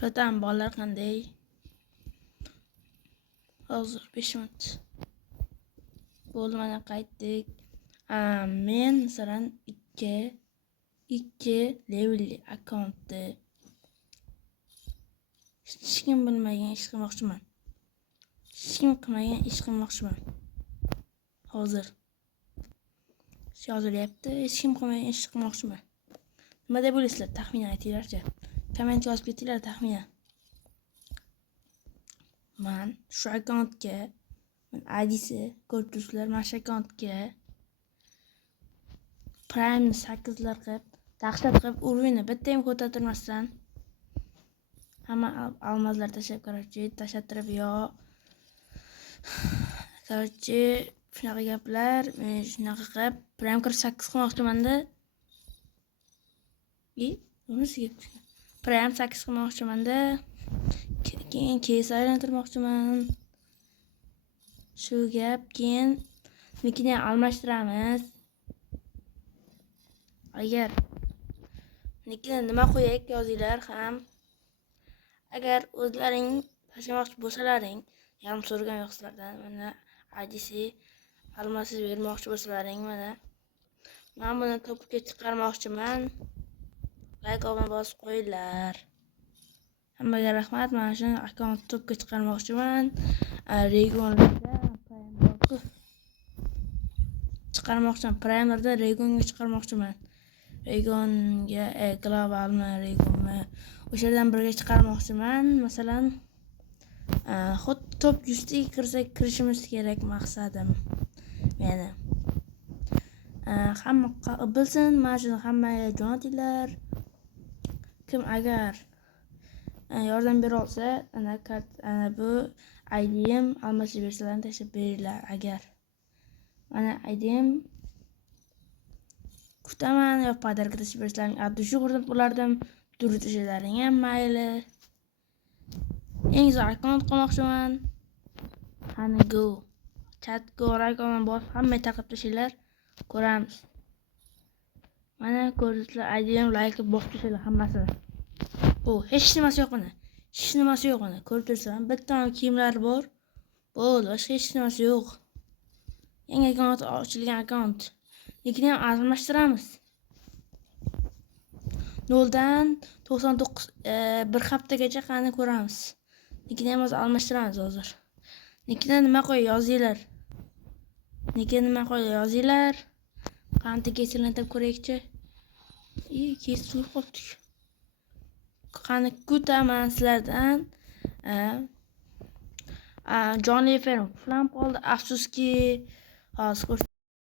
Cho'tan bolalar qanday? Hozir 5 minut. Bo'ldi, mana qaytdik. Men masalan 2 levelli akkauntni hech kim bilmagan ish qilmoqchiman. Hech kim qilmagan ish qilmoqchiman. Hozir yozilyapti. Hech kim qilmagan ish qilmoqchiman. Nima deb o'ylaysizlar? Taxminan aytinglarchi. Kommentga yozib ketinglar taxminan. Men shu akkauntga ID'si ko'rib turibsizlar. Mana shu akkauntga Prime 8lar qilib, dahshat qilib, urovni bitta ham ko'tartirmasdan hamma almazlar tashlab, tashattirib yo shunaqa gaplar, men shunaqa qilib Prime 48 qilmoqchiman-da. Prime 8 qilmoqchiman-da. Keyin case aylantirmoqchiman. Shu gap, keyin nikini almashtiramiz. Agar nikini nima qo'yak yozinglar ham. Agar o'zlaring tashlamoqchi bo'lsalaring, yarim so'rgan yo'q sizlardan. Mana ID'si almasiz bermoqchi bo'lsalaring, mana men buni topga chiqarmoqchiman. Like bosib qo'yinglar. Hammaga rahmat. Mana shu akkaunt topga chiqarmoqchiman. Regionlarda chiqarmoqchiman. Prime'larda regionga chiqarmoqchiman. Regionga globalmi, regionmi o'shalardan biriga chiqarmoqchiman. Masalan, xuddi top 100 taga kirishimiz kerak maqsadim. Meni hamma bilsin, mana shuni hammaga jo'natinglar. Kim agar yordam bera olsa, ana bu ID'm almashib bersalarni tashlab beringlar. Agar mana ID'm kutaman, yo padarga tashlab bersalaring, adushu qurib bo'lardim. Dur tashlaring ham mayli. Eng zo'r akkaunt qilmoqchiman. Qani go. Chat go raqamini bosib hamma tarqab tashinglar. Ko'ramiz. Mana ko'rdingizlar, ID'm like bosib tashinglar hammasini. Bu hech nimasi yo'q mana. Hech nimasi yo'q mana. Ko'rib turibsizlar, bitta kiyimlar bor. Bo'ldi, boshqa hech nimasi yo'q. Yangi akkaunt ochilgan akkaunt. Nikini ham almashtiramiz. 0 dan 99 bir haftagacha qani ko'ramiz. Nikini ham almashtiramiz hozir. Nikini nima qo'y yozinglar. Nikini nima qo'y yozinglar. Qancha kesirlantirib ko'raylikchi. Kesib qoldik. Qani kutaman sizlardan. Johnny Ferm uxlab qoldi. Afsuski, hozir